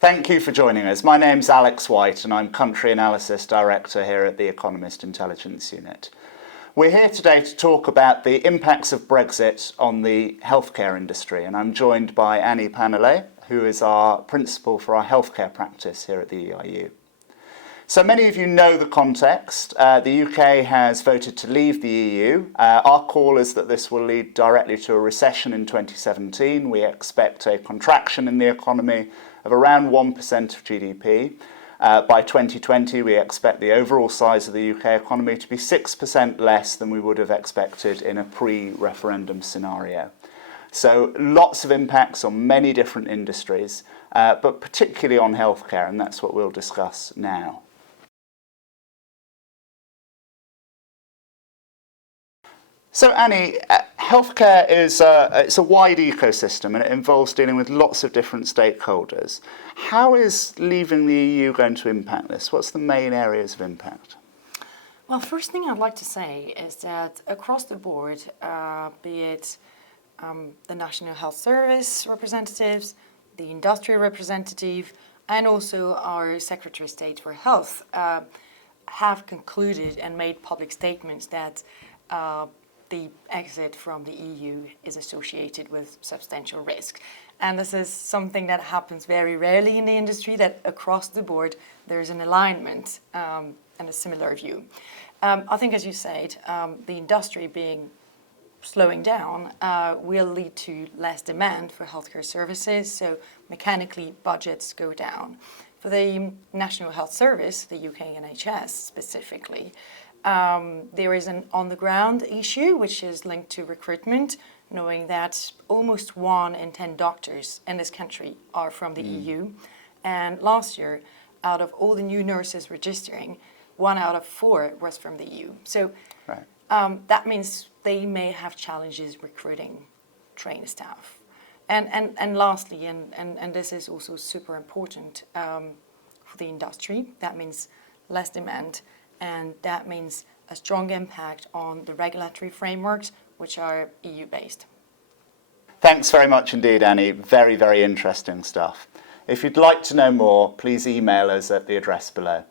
Thank you for joining us. My name's Alex White and I'm Country Analysis Director here at the Economist Intelligence Unit. We're here today to talk about the impacts of Brexit on the healthcare industry, and I'm joined by Annie Pannelay, who is our principal for our healthcare practice here at the EIU. So many of you know the context. The UK has voted to leave the EU. Our call is that this will lead directly to a recession in 2017. We expect a contraction in the economy of around 1% of GDP. By 2020, we expect the overall size of the UK economy to be 6% less than we would have expected in a pre-referendum scenario. So lots of impacts on many different industries, but particularly on healthcare, and that's what we'll discuss now. So Annie, healthcare is it's a wide ecosystem and it involves dealing with lots of different stakeholders. How is leaving the EU going to impact this? What's the main areas of impact? Well, first thing I'd like to say is that across the board, be it the National Health Service representatives, the industry representative, and also our Secretary of State for Health have concluded and made public statements that the exit from the EU is associated with substantial risk. And this is something that happens very rarely in the industry, that across the board there is an alignment and a similar view. I think, as you said, the industry slowing down will lead to less demand for healthcare services, so mechanically budgets go down. For the National Health Service, the UK NHS specifically, there is an on-the-ground issue which is linked to recruitment, knowing that almost 1 in 10 doctors in this country are from the EU. And last year, out of all the new nurses registering, 1 out of 4 was from the EU. So that means they may have challenges recruiting trained staff. And lastly, and this is also super important for the industry, that means less demand. And that means a strong impact on the regulatory frameworks, which are EU-based. Thanks very much indeed, Annie. Very, very interesting stuff. If you'd like to know more, please email us at the address below.